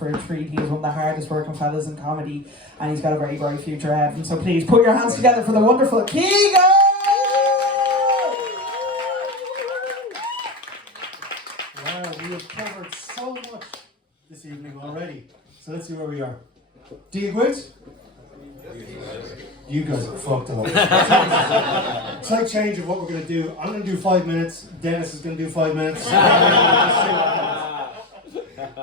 for a treat. He is one of the hardest working fellas in comedy, and he's got a very bright future ahead of him. So please put your hands together for the wonderful Keego! Wow, we have covered so much this evening already. So let's see where we are. Do you quit? You guys are fucked up. Slight change of what we're going to do. I'm going to do 5 minutes. Dennis is going to do 5 minutes.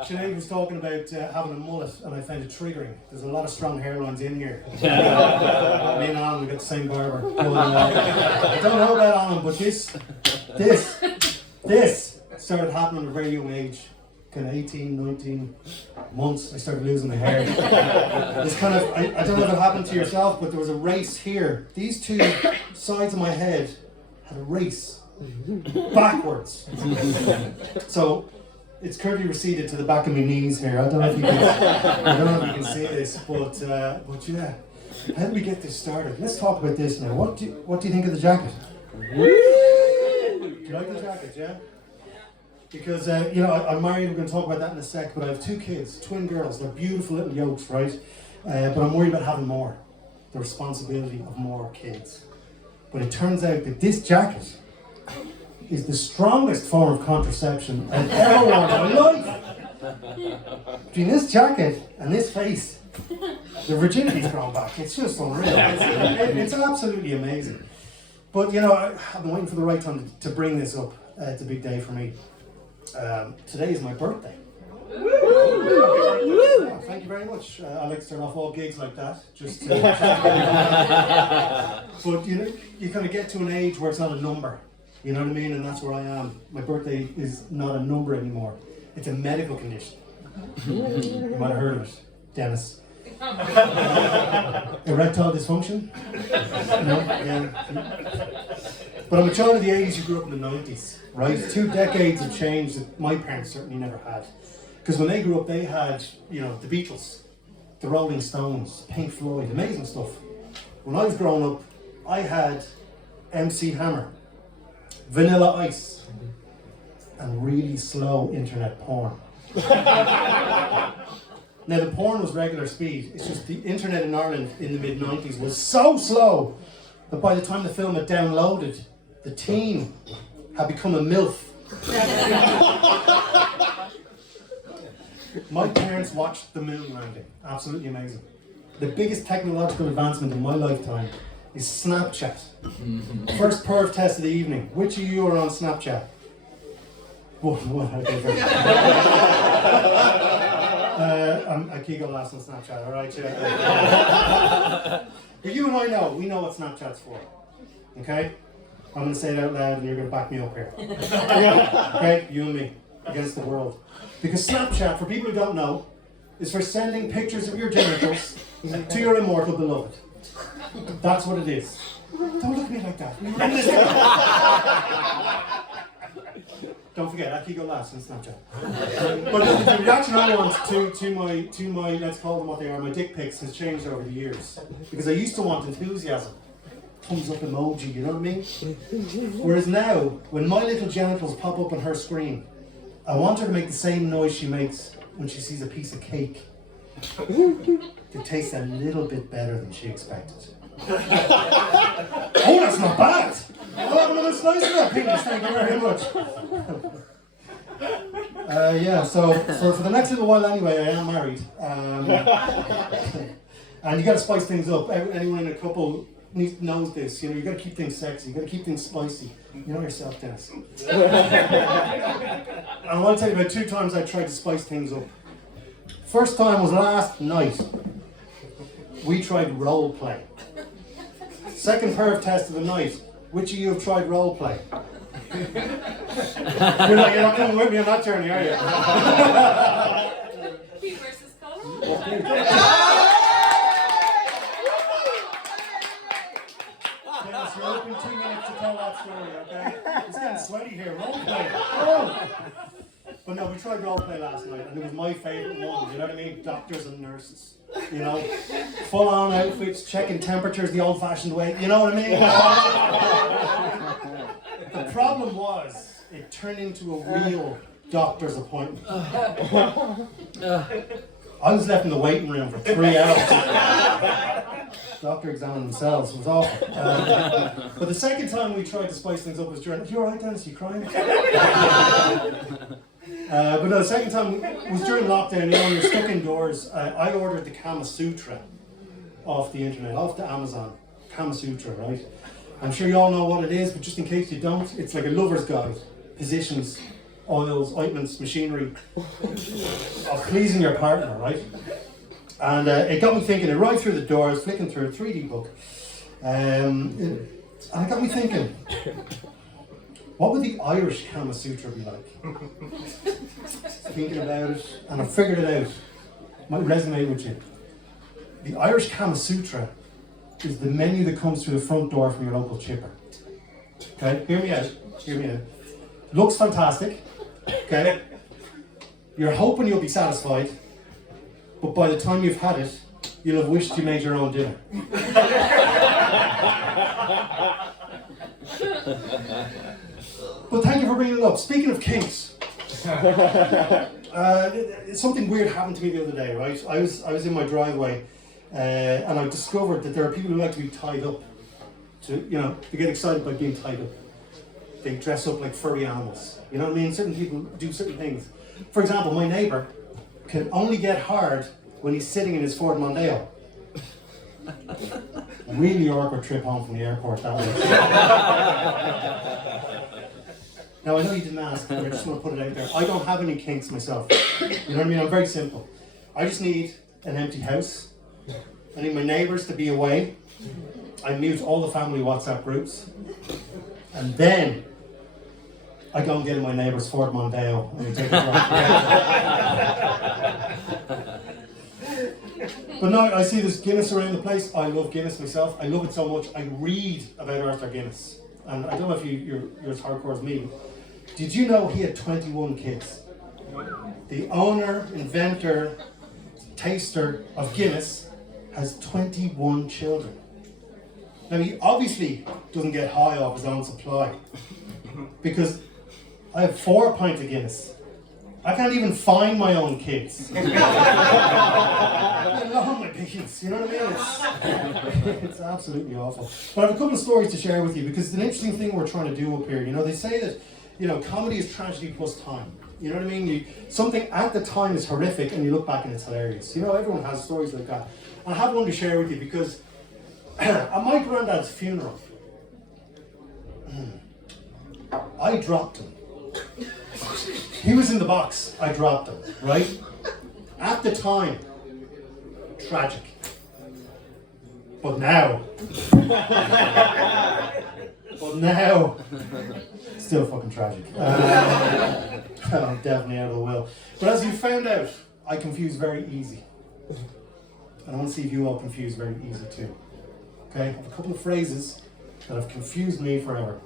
Sinead was talking about having a mullet, and I found it triggering. There's a lot of strong hairlines in here. Me and Alan, we got the same barber. But, I don't know about Alan, but this started happening at a very young age. Kind of 18, 19 months, I started losing my hair. This kind of, I don't know if it happened to yourself, but there was a race here. These two sides of my head had a race backwards. So it's currently receded to the back of my knees here. I don't know if you can see this, but yeah. How did we get this started? Let's talk about this now. What do you think of the jacket? Do you like the jacket, yeah? Because, I'm married, we're going to talk about that in a sec, but I have 2 kids, twin girls. They're beautiful little yolks, right? But I'm worried about having more. The responsibility of more kids. But it turns out that this jacket is the strongest form of contraception I've ever worn in my life. Between this jacket and this face, the virginity's grown back. It's just unreal. It's absolutely amazing. But, I've been waiting for the right time to bring this up. It's a big day for me. Today is my birthday. Oh, thank you very much. I like to start off all gigs like that. But you kind of get to an age where it's not a number. You know what I mean? And that's where I am. My birthday is not a number anymore. It's a medical condition. You might have heard of it, Dennis. Erectile dysfunction? No? Yeah. But I'm a child of the 80s who grew up in the 90s, right? 2 decades of change that my parents certainly never had. Because when they grew up, they had, the Beatles, the Rolling Stones, Pink Floyd, amazing stuff. When I was growing up, I had MC Hammer, Vanilla Ice, and really slow internet porn. Now the porn was regular speed, it's just the internet in Ireland in the mid-90s was so slow that by the time the film had downloaded, the teen had become a MILF. My parents watched the moon landing, absolutely amazing. The biggest technological advancement in my lifetime is Snapchat. First perv test of the evening. Which of you are on Snapchat? One. I'm a Keegolaughs on Snapchat, alright? But you and I know, we know what Snapchat's for. Okay? I'm going to say it out loud and you're going to back me up here. Okay? You and me. Against the world. Because Snapchat, for people who don't know, is for sending pictures of your genitals to your immortal beloved. That's what it is. Don't look at me like that. Don't forget, I Keegolaughs on Snapchat. But the reaction I want to my, let's call them what they are, my dick pics has changed over the years. Because I used to want enthusiasm. Thumbs up emoji, you know what I mean? Whereas now, when my little genitals pop up on her screen, I want her to make the same noise she makes when she sees a piece of cake. It tastes a little bit better than she expected. Oh, that's not bad! Oh, another slice of that penis, thank you very much. So for the next little while anyway, I am married. And you gotta spice things up. Anyone in a couple knows this, you gotta keep things sexy, you gotta keep things spicy. You know yourself, Dennis. And I want to tell you about 2 times I tried to spice things up. First time was last night. We tried role play. Second perv test of the night. Which of you have tried role play? You're not coming with me on that journey, are you? Pete versus Cole. Dennis, you're open 2 minutes to tell that story, okay? It's getting sweaty here. Role play. Oh. But no, we tried role play last night, and it was my favourite one. You know what I mean? Doctors and nurses. Full on outfits, checking temperatures the old-fashioned way. You know what I mean? The problem was, it turned into a real doctor's appointment. I was left in the waiting room for 3 hours. Doctor examined themselves, it was awful. But the second time we tried to spice things up was during, you alright Dennis, you crying? But no, the second time was during lockdown, you know, when you're stuck indoors. I ordered the Kama Sutra off the internet, off the Amazon. Kama Sutra, right? I'm sure you all know what it is, but just in case you don't, it's like a lover's guide. Positions, oils, ointments, machinery of pleasing your partner, right? And it got me thinking, it right through the door, I was flicking through a 3D book. And it got me thinking, what would the Irish Kama Sutra be like? Thinking about it, and I figured it out. Might resonate with you. The Irish Kama Sutra is the menu that comes through the front door from your local chipper. Okay, hear me out, hear me out. Looks fantastic, okay? You're hoping you'll be satisfied, but by the time you've had it, you'll have wished you made your own dinner. But thank you for bringing it up. Speaking of kinks, something weird happened to me the other day, right? I was in my driveway, and I discovered that there are people who like to be tied up. They get excited by being tied up. They dress up like furry animals. You know what I mean? Certain people do certain things. For example, my neighbour can only get hard when he's sitting in his Ford Mondeo. Really awkward trip home from the airport that way. Now I know you didn't ask, but I just want to put it out there. I don't have any kinks myself. You know what I mean? I'm very simple. I just need an empty house. I need my neighbours to be away. I mute all the family WhatsApp groups. And then I go and get in my neighbour's Ford Mondeo and we take a drive. But no, I see this Guinness around the place. I love Guinness myself. I love it so much. I read about Arthur Guinness. And I don't know if you're as hardcore as me. Did you know he had 21 kids? The owner, inventor, taster of Guinness has 21 children. Now he obviously doesn't get high off his own supply, because I have 4 pints of Guinness. I can't even find my own kids. Let alone my pigeons, you know what I mean? It's absolutely awful. But I have a couple of stories to share with you, because it's an interesting thing we're trying to do up here. You know, they say that, comedy is tragedy plus time. You know what I mean? Something at the time is horrific and you look back and it's hilarious. You know, everyone has stories like that. And I have one to share with you, because at my granddad's funeral, I dropped him. He was in the box, I dropped him, right? At the time, tragic. But now, still fucking tragic. I'm definitely out of the will. But as you found out, I confuse very easy. And I want to see if you all confuse very easy too. Okay, I have a couple of phrases that have confused me forever.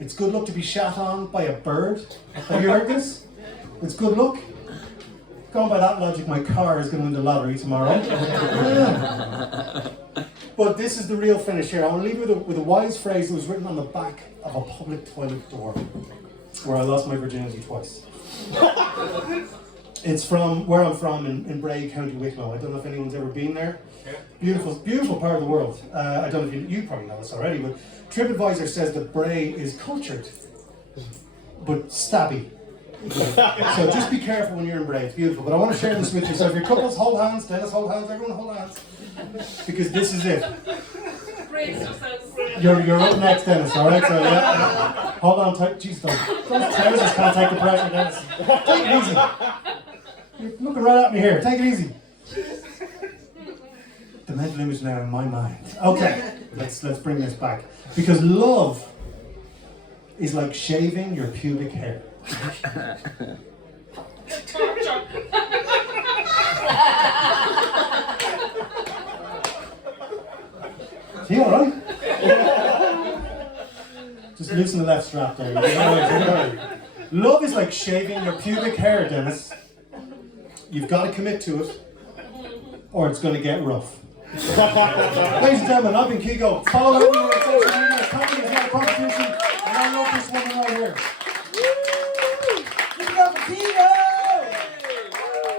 It's good luck to be shat on by a bird. Have you heard this? It's good luck. Going by that logic, my car is going to win the lottery tomorrow. Yeah. But this is the real finish here. I want to leave you with a wise phrase that was written on the back of a public toilet door, where I lost my virginity twice. It's from where I'm from in Bray, County Wicklow. I don't know if anyone's ever been there. Beautiful, beautiful part of the world. I don't know if you probably know this already, but TripAdvisor says that Bray is cultured, but stabby. So just be careful when you're in Bray. It's beautiful. But I want to share this with you. So if your couples, hold hands. Dennis, hold hands. Everyone hold hands. Because this is it. You're up next, Dennis. All right. So yeah. Hold on tight. Jeez, those trousers can't take the pressure, Dennis. Take it easy. You're looking right at me here. Take it easy. The mental image now in my mind. Okay, let's bring this back. Because love is like shaving your pubic hair. See, all right? Just loosen the left strap there. Love is like shaving your pubic hair, Dennis. You've got to commit to it, or it's going to get rough. Ladies and gentlemen, I've been Keego. Follow me on social media. Comedy is not a competition, and I love this woman right here.